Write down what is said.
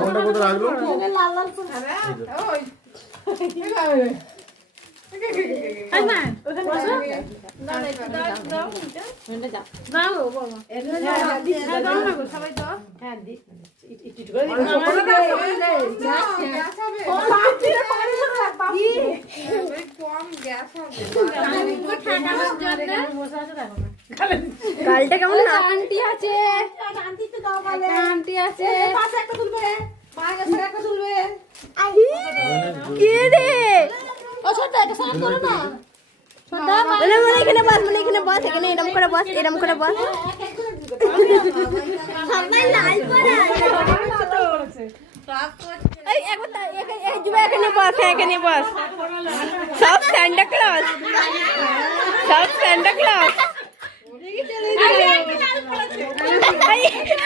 ফোনটা কোথায় রাখলো? লাল লাল করে গালটা কেমন না? আন্টি আছে, আন্টিতে দাও গালে। আন্টি আছে, পাশে একটা তুলবে, মায়ের কাছে একটা তুলবে। কে রে? ও ছোট, এটা সাইড করো না। মানে এখানে বস, মানে এখানে বস, এখানে এরম করে বস, এরম করে বস। সবাই লাল করে এই একবার যুবা এখানে বস, এখানে বস। সব সান্টা ক্লজ, সব সান্টা ক্লজ।